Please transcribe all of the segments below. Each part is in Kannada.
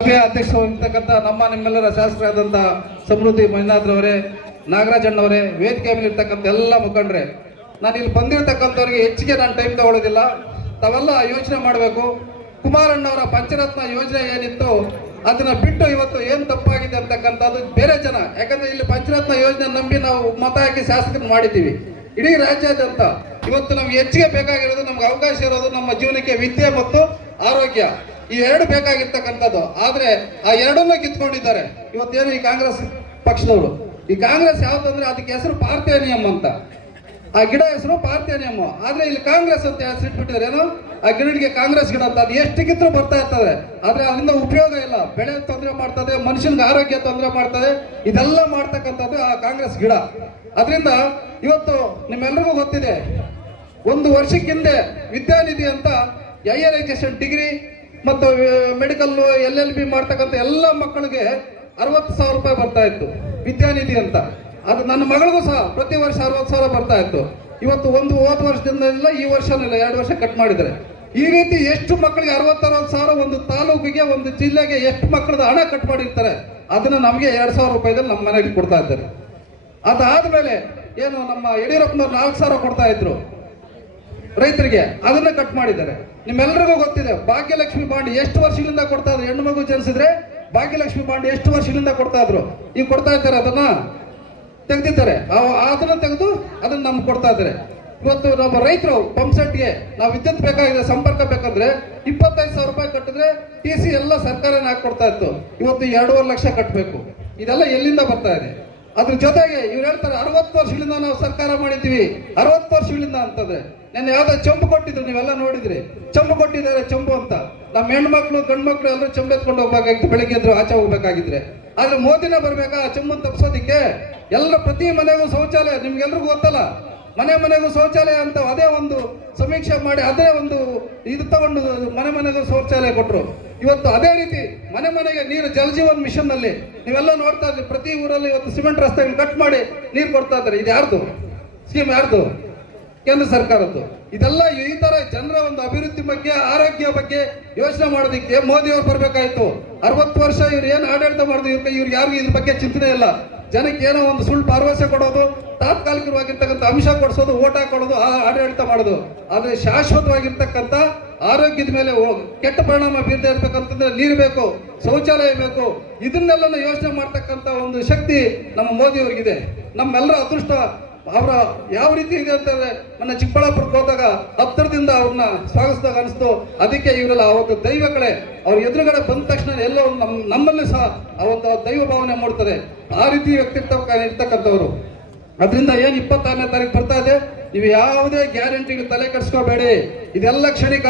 ಸಭೆಯ ಅಧ್ಯಕ್ಷರಾಗಿರ್ತಕ್ಕಂಥ ನಮ್ಮ ನಿಮ್ಮೆಲ್ಲರ ಶಾಸಕರಾದಂಥ ಸಮೃದ್ಧಿ ಮಂಜುನಾಥ್ರವರೇ ನಾಗರಾಜಣ್ಣವರೇ ವೇದಿಕೆ ಮೇಲೆ ಇರ್ತಕ್ಕಂಥ ಎಲ್ಲ ಮುಖಂಡ್ರೆ, ನಾನು ಇಲ್ಲಿ ಬಂದಿರತಕ್ಕಂಥವ್ರಿಗೆ ಹೆಚ್ಚಿಗೆ ನಾನು ಟೈಮ್ ತಗೊಳ್ಳೋದಿಲ್ಲ. ತಾವೆಲ್ಲ ಯೋಚನೆ ಮಾಡಬೇಕು. ಕುಮಾರಣ್ಣವರ ಪಂಚರತ್ನ ಯೋಜನೆ ಏನಿತ್ತು ಅದನ್ನ ಬಿಟ್ಟು ಇವತ್ತು ಏನು ತಪ್ಪಾಗಿದೆ ಅಂತಕ್ಕಂಥದ್ದು ಬೇರೆ ಜನ. ಯಾಕಂದ್ರೆ ಇಲ್ಲಿ ಪಂಚರತ್ನ ಯೋಜನೆ ನಂಬಿ ನಾವು ಮತ ಹಾಕಿ ಶಾಸಕರನ್ನ ಮಾಡಿದ್ದೀವಿ. ಇಡೀ ರಾಜ್ಯಾದ್ಯಂತ ಇವತ್ತು ನಮ್ಗೆ ಹೆಚ್ಚಿಗೆ ಬೇಕಾಗಿರೋದು, ನಮ್ಗೆ ಅವಕಾಶ ಇರೋದು ನಮ್ಮ ಜೀವನಕ್ಕೆ ವಿದ್ಯೆ ಮತ್ತು ಆರೋಗ್ಯ. ಈ ಎರಡು ಬೇಕಾಗಿರ್ತಕ್ಕಂಥದ್ದು. ಆದ್ರೆ ಆ ಎರಡನ್ನೂ ಕಿತ್ಕೊಂಡಿದ್ದಾರೆ. ಇವತ್ತೇನು ಈ ಕಾಂಗ್ರೆಸ್ ಪಕ್ಷದವರು? ಈ ಕಾಂಗ್ರೆಸ್ ಯಾವ್ದಂದ್ರೆ ಅದಕ್ಕೆ ಹೆಸರು ಪಾರ್ಥೇನಿಯಂ ಅಂತ. ಆ ಗಿಡ ಹೆಸರು ಪಾರ್ಥೇನಿಯಂ. ಆದ್ರೆ ಇಲ್ಲಿ ಕಾಂಗ್ರೆಸ್ ಅಂತ ಹೆಸರು ಇಟ್ಬಿಟ್ಟಿದ್ದಾರೆ ಏನು? ಆ ಗಿಡಕ್ಕೆ ಕಾಂಗ್ರೆಸ್ ಗಿಡ ಅಂತ. ಅದು ಎಷ್ಟು ಕಿತ್ತರೂ ಬರ್ತಾ ಇರ್ತದೆ. ಆದ್ರೆ ಅದರಿಂದ ಉಪಯೋಗ ಇಲ್ಲ. ಬೆಳೆ ತೊಂದರೆ ಮಾಡ್ತದೆ, ಮನುಷ್ಯನಿಗೆ ಆರೋಗ್ಯ ತೊಂದರೆ ಮಾಡ್ತದೆ. ಇದೆಲ್ಲ ಮಾಡ್ತಕ್ಕಂಥದ್ದು ಆ ಕಾಂಗ್ರೆಸ್ ಗಿಡ. ಅದರಿಂದ ಇವತ್ತು ನಿಮ್ಮೆಲ್ಲರಿಗೂ ಗೊತ್ತಿದೆ. ಒಂದು ವರ್ಷಕ್ಕಿಂದೆ ವಿದ್ಯಾನಿಧಿ ಅಂತ ಹೈಯರ್ ಎಜುಕೇಶನ್ ಡಿಗ್ರಿ ಮತ್ತು ಮೆಡಿಕಲ್ ಎಲ್ ಎಲ್ ಬಿ ಮಾಡ್ತಕ್ಕಂಥ ಎಲ್ಲ ಮಕ್ಕಳಿಗೆ ಅರವತ್ತು ಸಾವಿರ ರೂಪಾಯಿ ಬರ್ತಾ ಇತ್ತು, ವಿದ್ಯಾನಿಧಿ ಅಂತ. ಅದು ನನ್ನ ಮಗಳಿಗೂ ಸಹ ಪ್ರತಿ ವರ್ಷ ಅರವತ್ತು ಸಾವಿರ ಬರ್ತಾ ಇತ್ತು. ಇವತ್ತು ಒಂದು ಹೋದ ವರ್ಷದಿಂದ ಇಲ್ಲ ಈ ವರ್ಷನಿಲ್ಲ, ಎರಡು ವರ್ಷ ಕಟ್ ಮಾಡಿದ್ದಾರೆ. ಈ ರೀತಿ ಎಷ್ಟು ಮಕ್ಕಳಿಗೆ ಅರವತ್ತರವತ್ತು ಸಾವಿರ ಒಂದು ತಾಲೂಕಿಗೆ, ಒಂದು ಜಿಲ್ಲೆಗೆ ಎಷ್ಟು ಮಕ್ಕಳದ ಹಣ ಕಟ್ ಮಾಡಿರ್ತಾರೆ, ಅದನ್ನ ನಮಗೆ ಎರಡು ಸಾವಿರ ರೂಪಾಯಿದಲ್ಲಿ ನಮ್ಮ ಮನೆಗೆ ಕೊಡ್ತಾ ಇದ್ದಾರೆ. ಅದಾದ್ಮೇಲೆ, ಏನು ನಮ್ಮ ಯಡಿಯೂರಪ್ಪನವ್ರು ನಾಲ್ಕು ಸಾವಿರ ಕೊಡ್ತಾ ಇದ್ರು. ರೈತರಿಗೆ ಅದನ್ನ ಕಟ್ ಮಾಡಿದ್ದಾರೆ. ನಿಮ್ಮೆಲ್ಲರಿಗೂ ಗೊತ್ತಿದೆ, ಭಾಗ್ಯಲಕ್ಷ್ಮಿ ಬಾಂಡ್ ಎಷ್ಟು ವರ್ಷಗಳಿಂದ ಕೊಡ್ತಾ ಇದ್ರು? ಹೆಣ್ಣು ಮಗು ಜನಿಸಿದ್ರೆ ಭಾಗ್ಯಲಕ್ಷ್ಮಿ ಬಾಂಡ್ ಎಷ್ಟು ವರ್ಷಗಳಿಂದ ಕೊಡ್ತಾ ಇದ್ರು? ಈಗ ಕೊಡ್ತಾ ಇದ್ದಾರೆ, ಅದನ್ನ ತೆಗೆದಿದ್ದಾರೆ. ಅದನ್ನ ತೆಗೆದು ಅದನ್ನ ನಮ್ಗೆ ಕೊಡ್ತಾ ಇದ್ದಾರೆ. ಇವತ್ತು ನಮ್ಮ ರೈತರು ಪಂಪ್ ಸೆಟ್ಗೆ ನಾವು ವಿದ್ಯುತ್ ಬೇಕಾಗಿದೆ, ಸಂಪರ್ಕ ಬೇಕಂದ್ರೆ ಇಪ್ಪತ್ತೈದು ಸಾವಿರ ರೂಪಾಯಿ ಕಟ್ಟಿದ್ರೆ ಟಿ ಸಿ ಎಲ್ಲ ಸರ್ಕಾರನೇ ಕೊಡ್ತಾ ಇತ್ತು. ಇವತ್ತು ಎರಡೂವರೆ ಲಕ್ಷ ಕಟ್ಟಬೇಕು ಇದೆಲ್ಲ ಎಲ್ಲಿಂದ ಬರ್ತಾ ಇದೆ? ಅದ್ರ ಜೊತೆಗೆ ಇವ್ರು ಹೇಳ್ತಾರೆ, ಅರವತ್ತು ವರ್ಷಗಳಿಂದ ನಾವು ಸರ್ಕಾರ ಮಾಡಿದ್ದೀವಿ. ಅರವತ್ತು ವರ್ಷಗಳಿಂದ ಅಂತಂದ್ರೆ, ನೆನ್ನೆ ಯಾವ್ದೋ ಚಂಬು ಕೊಟ್ಟಿದ್ರು, ನೀವೆಲ್ಲ ನೋಡಿದ್ರಿ. ಚಂಬು ಕೊಟ್ಟಿದ್ದಾರೆ ಚಂಬು ಅಂತ. ನಮ್ಮ ಹೆಣ್ಮಕ್ಳು, ಗಂಡ್ಮಕ್ಳು ಎಲ್ಲರೂ ಚಂಬು ಎತ್ಕೊಂಡು ಹೋಗ್ಬೇಕಾಗಿತ್ತು, ಬೆಳಿಗ್ಗೆ ಎದ್ರು ಆಚೆ ಹೋಗ್ಬೇಕಾಗಿದ್ರೆ. ಆದ್ರೆ ಮೋದಿನ ಬರ್ಬೇಕಾ? ಆ ಚಂಬನ್ ತಪ್ಪಿಸೋದಿಕ್ಕೆ? ಎಲ್ಲ ಪ್ರತಿ ಮನೆಗೂ ಶೌಚಾಲಯ, ನಿಮ್ಗೆಲ್ರಿಗೂ ಗೊತ್ತಲ್ಲ? ಮನೆ ಮನೆಗೂ ಶೌಚಾಲಯ ಅಂತ ಅದೇ ಒಂದು ಸಮೀಕ್ಷೆ ಮಾಡಿ ಅದೇ ಒಂದು ಇದು ತಗೊಂಡು ಮನೆ ಮನೆಗೂ ಶೌಚಾಲಯ ಕೊಟ್ಟರು ಇವತ್ತು ಅದೇ ರೀತಿ ಮನೆ ಮನೆಗೆ ನೀರು ಜಲಜೀವನ್ ಮಿಷನ್ನಲ್ಲಿ ನೀವೆಲ್ಲ ನೋಡ್ತಾ ಇದ್ರಿ ಪ್ರತಿ ಊರಲ್ಲಿ ಇವತ್ತು ಸಿಮೆಂಟ್ ರಸ್ತೆಗಳು ಕಟ್ ಮಾಡಿ ನೀರು ಕೊಡ್ತಾ ಇದ್ದಾರೆ. ಇದು ಯಾರ್ದು? ಸ್ಕೀಮ್ ಯಾರ್ದು? ಕೇಂದ್ರ ಸರ್ಕಾರದ್ದು. ಇದೆಲ್ಲ ಈ ತರ ಜನರ ಒಂದು ಅಭಿವೃದ್ಧಿ ಬಗ್ಗೆ, ಆರೋಗ್ಯ ಬಗ್ಗೆ ಯೋಚನೆ ಮಾಡೋದಕ್ಕೆ ಮೋದಿ ಅವರು ಬರ್ಬೇಕಾಯ್ತು. ಅರವತ್ತು ವರ್ಷ ಇವ್ರು ಏನು ಆಡಳಿತ ಮಾಡಿದ್ರು ಇವ್ರಿಗೆ ಇವ್ರಿಗೆ ಯಾರಿಗೂ ಇದ್ರ ಬಗ್ಗೆ ಚಿಂತನೆ ಇಲ್ಲ. ಜನಕ್ಕೆ ಏನೋ ಒಂದು ಸುಳ್ಳು ಭರವಸೆ ಕೊಡೋದು, ತಾತ್ಕಾಲಿಕವಾಗಿರ್ತಕ್ಕಂಥ ಅಂಶ ಕೊಡಿಸೋದು, ಓಟ ಕೊಡೋದು, ಆ ಆಡಳಿತ ಮಾಡೋದು. ಆದರೆ ಶಾಶ್ವತವಾಗಿರ್ತಕ್ಕಂಥ ಆರೋಗ್ಯದ ಮೇಲೆ ಕೆಟ್ಟ ಪರಿಣಾಮ ಬೀರದೇ ಇರ್ಬೇಕಂತಂದ್ರೆ ನೀರು ಬೇಕು, ಶೌಚಾಲಯ ಬೇಕು ಇದನ್ನೆಲ್ಲ ಯೋಚನೆ ಮಾಡ್ತಕ್ಕಂಥ ಒಂದು ಶಕ್ತಿ ನಮ್ಮ ಮೋದಿಯವರಿಗಿದೆ. ನಮ್ಮೆಲ್ಲರ ಅದೃಷ್ಟ ಅವರ ಯಾವ ರೀತಿ ಇದೆ ಅಂತಂದ್ರೆ ನನ್ನ ಚಿಕ್ಕಬಳ್ಳಾಪುರಕ್ಕೆ ಹೋದಾಗ ಹತ್ತಿರದಿಂದ ಅವ್ರನ್ನ ಸ್ವಾಗತಿಸಿದಾಗ ಅನಿಸ್ತು. ಅದಕ್ಕೆ ಇವರೆಲ್ಲ ದೈವ ದೈವಗಳೇ ಅವ್ರ ಎದುರುಗಡೆ ಬಂದ ತಕ್ಷಣ ಎಲ್ಲೋ ಒಂದು ನಮ್ಮ ನಮ್ಮಲ್ಲಿ ಸಹ ಆ ಒಂದು ದೈವ ಭಾವನೆ ಮೂಡ್ತದೆ. ಆ ರೀತಿ ವ್ಯಕ್ತಿತ್ವ ಇರ್ತಕ್ಕಂಥವ್ರು. ಅದರಿಂದ ಏನು ಇಪ್ಪತ್ತಾರನೇ ತಾರೀಕು ಬರ್ತಾ ಇದೆ? ನೀವು ಯಾವುದೇ ಗ್ಯಾರಂಟಿಗೆ ತಲೆ ಕೆಡಿಸ್ಕೋಬೇಡಿ. ಇದೆಲ್ಲ ಕ್ಷಣಿಕ.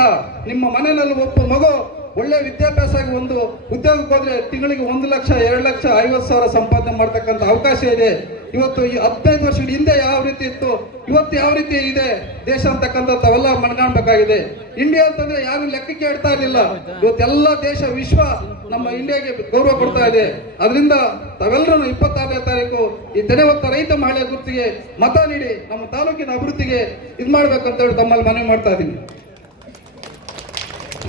ನಿಮ್ಮ ಮನೆಯಲ್ಲಿ ಒಬ್ಬ ಮಗು ಒಳ್ಳೆ ವಿದ್ಯಾಭ್ಯಾಸ ಆಗಿ ಒಂದು ಉದ್ಯೋಗಕ್ಕೆ ಹೋದ್ರೆ ತಿಂಗಳಿಗೆ ಒಂದು ಲಕ್ಷ, ಎರಡು ಲಕ್ಷ, ಐವತ್ತು ಸಾವಿರ ಸಂಪಾದನೆ ಮಾಡ್ತಕ್ಕಂಥ ಅವಕಾಶ ಇದೆ. ಇವತ್ತು ಈ ಹದಿನೈದು ವರ್ಷಗಳ ಹಿಂದೆ ಯಾವ ರೀತಿ ಇತ್ತು? ಇವತ್ತು ಯಾವ ರೀತಿ ಇದೆ? ದೇಶ ಅಂತಕ್ಕಂಥ ತಾವೆಲ್ಲ ಮನಗಾಣಬೇಕಾಗಿದೆ. ಇಂಡಿಯಾ ಅಂತಂದ್ರೆ ಯಾರು ಲೆಕ್ಕಕ್ಕೆ ಇಡ್ತಾ ಇರಲಿಲ್ಲ. ಇವತ್ತೆಲ್ಲ ದೇಶ, ವಿಶ್ವ ನಮ್ಮ ಇಂಡಿಯಾಗೆ ಗೌರವ ಕೊಡ್ತಾ ಇದೆ. ಅದರಿಂದ ತಾವೆಲ್ಲರೂ ಇಪ್ಪತ್ತಾರನೇ ತಾರೀಕು ಈ ತೆನೆ ಹೊತ್ತ ರೈತ ಮಹಿಳೆಯ ಗುರುತಿಗೆ ಮತ ನೀಡಿ ನಮ್ಮ ತಾಲೂಕಿನ ಅಭಿವೃದ್ಧಿಗೆ ಇದು ಮಾಡ್ಬೇಕಂತ ಹೇಳಿ ತಮ್ಮಲ್ಲಿ ಮನವಿ ಮಾಡ್ತಾ ಇದ್ದೀನಿ.